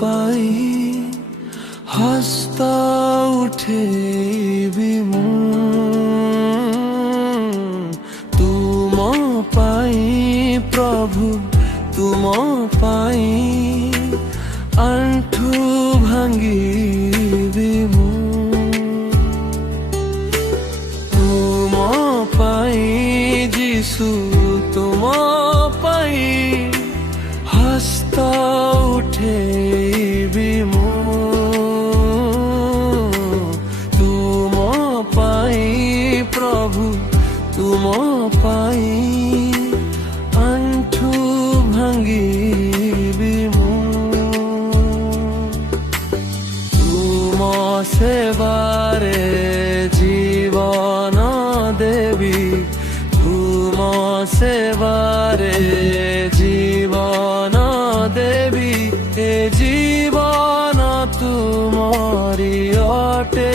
পাই হস্ত উঠেবি ମୁଁ ତୁମ ପାଇଁ ପ୍ରଭୁ ତୁମ ପାଇଁ ଆଣ୍ଠୁ ଭାଙ୍ଗିବି ମୁଁ ତୁମ ପାଇଁ ଯୀଶୁ ତୁମ ପାଇଁ ହସ୍ତ ଉଠେଇବି ମୁଁ ତୁମ ପାଇଁ ପ୍ରଭୁ ତୁମ ପାଇଁ ଆଣ୍ଠୁ ଭାଙ୍ଗିବି ମୁଁ ତୁମ ସେବାରେ ଜୀବନ ଦେବି ତୁମ ସେବାରେ ଜୀବନ ଦେବି ଏ ଜୀବନ ତୁମରି ଅଟେ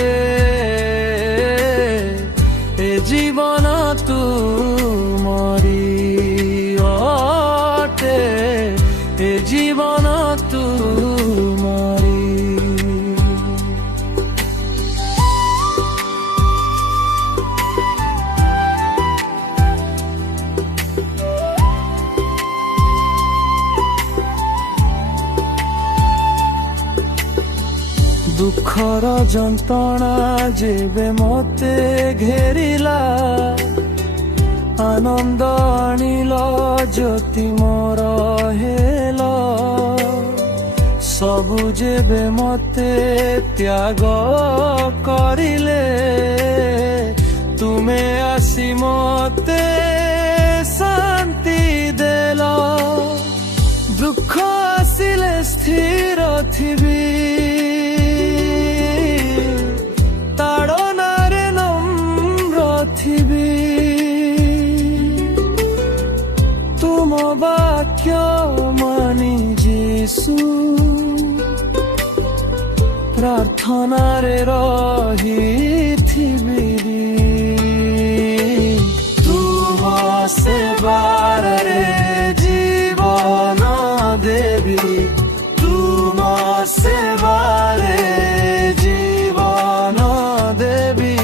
ଏ ଜୀବନ ତୁମରି ଅଟେ ଏ ଜୀବନ ତୁମରି ଦୁଃଖର ଯନ୍ତ୍ରଣା ଯେବେ ମତେ ଘେରିଲା ଆନନ୍ଦ ଆଣିଲ ଜ୍ୟୋତି ମୋର ହେଲ ସବୁ ଯେବେ ମତେ ତ୍ୟାଗ କରିଲେ ତୁମେ ଆସି ମତେ ଶାନ୍ତି ଦେଲ ଦୁଃଖ ଆସିଲେ ସ୍ଥିର ଥିବି ତାଡ଼ନାରେ ନମ୍ର ଥିବି ତୁମ ବାକ୍ୟ ମାନି ଯୀଶୁ ପ୍ରାର୍ଥନାରେ ରହିଥିବି ତୁମ ସେବାରେ ଜୀବନ ଦେବି ତୁମ ସେବାରେ ଜୀବନ ଦେବି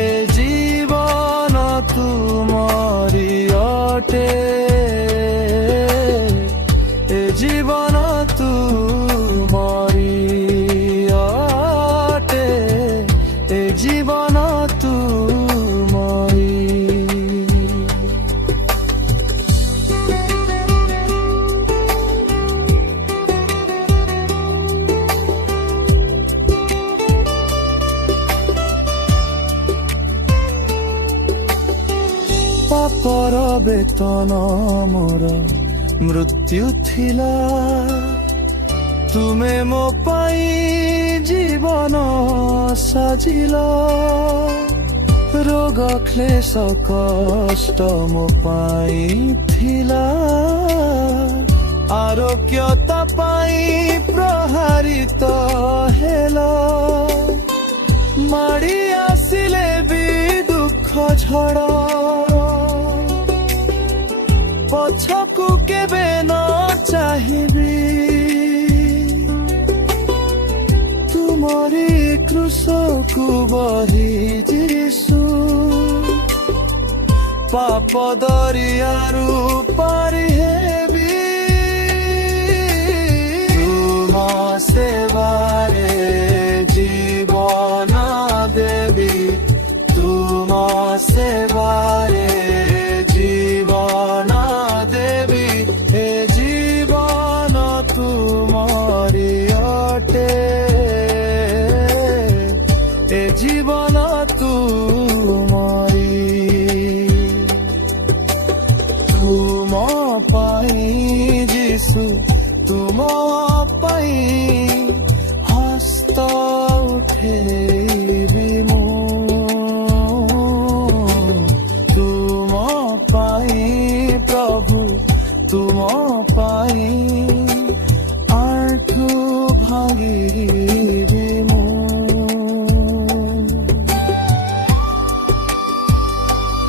ଏ ଜୀବନ ତୁମରି ଅଟେ ଏ ଜୀବନ ତୁମରି ଅଟେ ଏ ଜୀବନ ତୁମରି ପାପର ବେତନ ମୋର ମୃତ୍ୟୁ ଥିଲା ତୁମେ ମୋ ପାଇଁ ଜୀବନ ସାଜିଲ ରୋଗ କ୍ଲେଶ କଷ୍ଟ ମୋ ପାଇଁ ଥିଲା ଆରୋଗ୍ୟତା ପାଇଁ ପ୍ରହାରିତ ହେଲ ମାଡ଼ି ଆସିଲେ ବି ଦୁଃଖ ଝଡ଼ ପଛକୁ କେବେ ନ ଚାହିଁବି ତୁମରି କ୍ରୁଶକୁ ବହି ଯୀଶୁ ପାପ ଦରିଆରୁ ପାରି ହେବି ତୁମ ସେବାରେ ଜୀବନ ଦେବି ତୁମ ସେବାରେ ଜୀବନ ଦେବି ଏ ଜୀବନ ତୁମରି ଅଟେ ଏ ଜୀବନ ତୁମରି ତୁମ ପାଇଁ ଯୀଶୁ ତୁମ ପାଇଁ ହସ୍ତ ଉଠେଇବି ମୁଁ ତୁମ ପାଇଁ ପ୍ରଭୁ ତୁମ ପାଇଁ